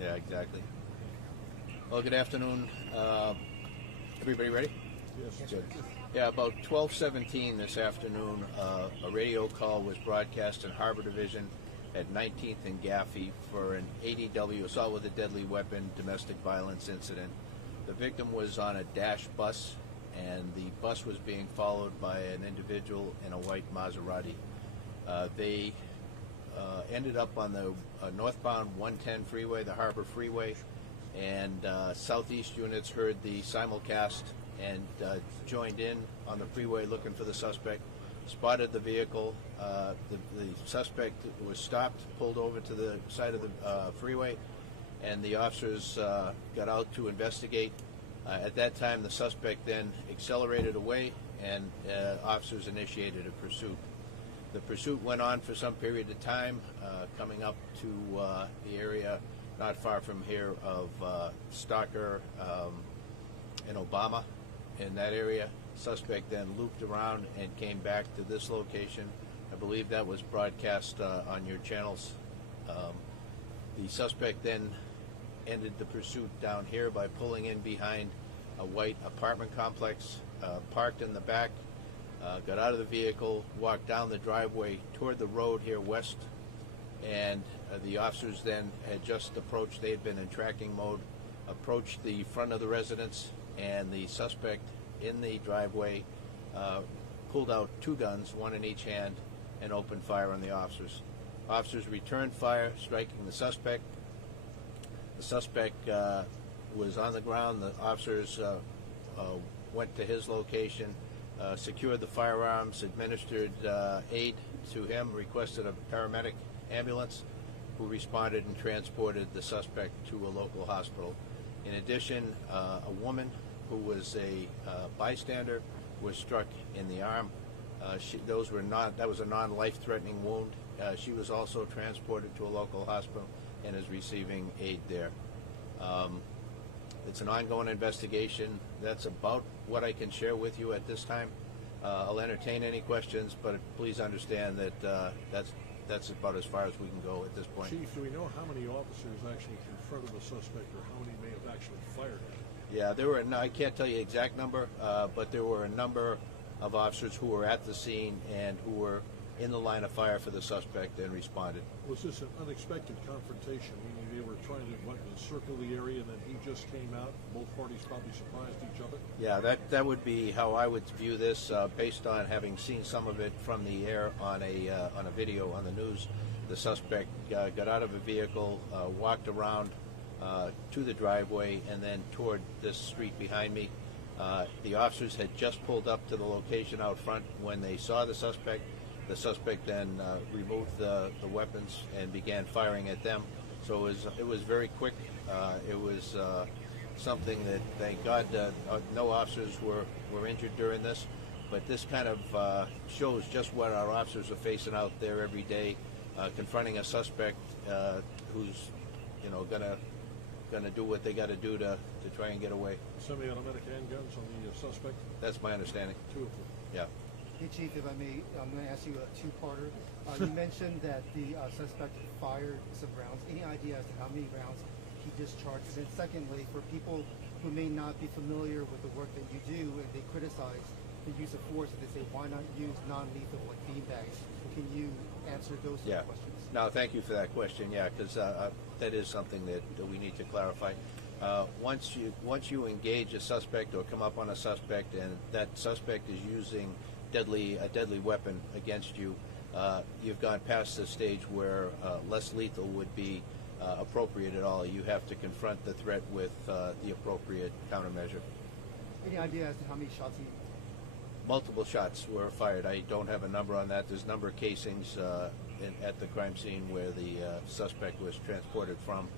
Yeah, exactly. Well, good afternoon. Everybody ready? Yes. Good. Yeah, about 12:17 this afternoon, a radio call was broadcast in Harbor Division at 19th and Gaffey for an ADW, assault with a deadly weapon, domestic violence incident. The victim was on a Dash bus, and the bus was being followed by an individual in a white Maserati. They ended up on the northbound 110 freeway, the Harbor Freeway, and southeast units heard the simulcast and joined in on the freeway looking for the suspect, spotted the vehicle. The suspect was stopped, pulled over to the side of the freeway, and the officers got out to investigate. At that time, the suspect then accelerated away, and officers initiated a pursuit. The pursuit went on for some period of time, coming up to the area not far from here of Stalker and Obama. In that area, suspect then looped around and came back to this location. I believe that was broadcast on your channels. The suspect then ended the pursuit down here by pulling in behind a white apartment complex, parked in the back, got out of the vehicle, walked down the driveway toward the road here west, and the officers then had just approached, they had been in tracking mode, approached the front of the residence, and the suspect in the driveway pulled out two guns, one in each hand, and opened fire on the officers. Officers returned fire, striking the suspect. The suspect was on the ground. The officers went to his location, secured the firearms, administered aid to him, requested a paramedic ambulance, who responded and transported the suspect to a local hospital. In addition, a woman who was a bystander was struck in the arm. That was a non-life-threatening wound. She was also transported to a local hospital and is receiving aid there. It's an ongoing investigation. That's about what I can share with you at this time. I'll entertain any questions, but please understand that that's about as far as we can go at this point. Chief, do we know how many officers actually confronted the suspect, or how many may have actually fired at him? Yeah, I can't tell you the exact number, but there were a number of officers who were at the scene and who were in the line of fire for the suspect and responded. Was this an unexpected confrontation, meaning they were trying to encircle the area and then he just came out? Both parties probably surprised each other? Yeah, that would be how I would view this, based on having seen some of it from the air on a video on the news. The suspect got out of a vehicle, walked around to the driveway, and then toward this street behind me. The officers had just pulled up to the location out front when they saw the suspect. The suspect then removed the weapons and began firing at them. So it was very quick. It was something that, thank God, no officers were injured during this. But this kind of shows just what our officers are facing out there every day, confronting a suspect who's, gonna do what they got to do to try and get away. Semi-automatic handguns on the suspect? That's my understanding. Two of them. Yeah. Hey, Chief, if I may, I'm going to ask you a two-parter. You mentioned that the suspect fired some rounds. Any idea as to how many rounds he discharged? And then secondly, for people who may not be familiar with the work that you do and they criticize the use of force, and they say, why not use non-lethal like beanbags? Can you answer those questions? No, thank you for that question. Yeah, because that is something that we need to clarify. Once you engage a suspect or come up on a suspect, and that suspect is using a deadly weapon against you, you've gone past the stage where less lethal would be appropriate at all. You have to confront the threat with the appropriate countermeasure. Any idea as to how many shots he? Multiple shots were fired. I don't have a number on that. There's a number of casings at the crime scene where the suspect was transported from.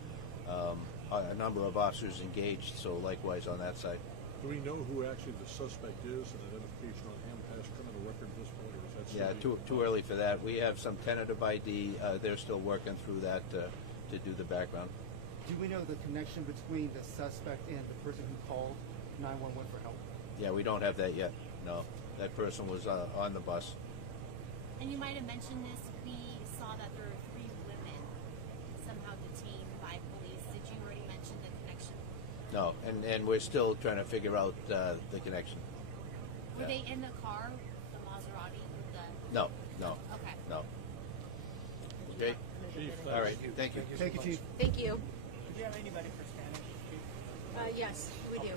A number of officers engaged, so likewise on that side. Do we know who actually the suspect is, and identification on him, past criminal record at this point, or is that too early for that. We have some tentative ID. They're still working through that to do the background. Do we know the connection between the suspect and the person who called 911 for help? Yeah, we don't have that yet. No, that person was on the bus. And you might have mentioned this. We saw that there were 3 women somehow detained by police. Did No, and we're still trying to figure out the connection. Were Yeah. they in the car, the Maserati with the? No, no, Okay. no. Okay. Chief, All right. Thank you. Thank you, Chief. Thank you. Do you have anybody for Spanish? Yes, we do.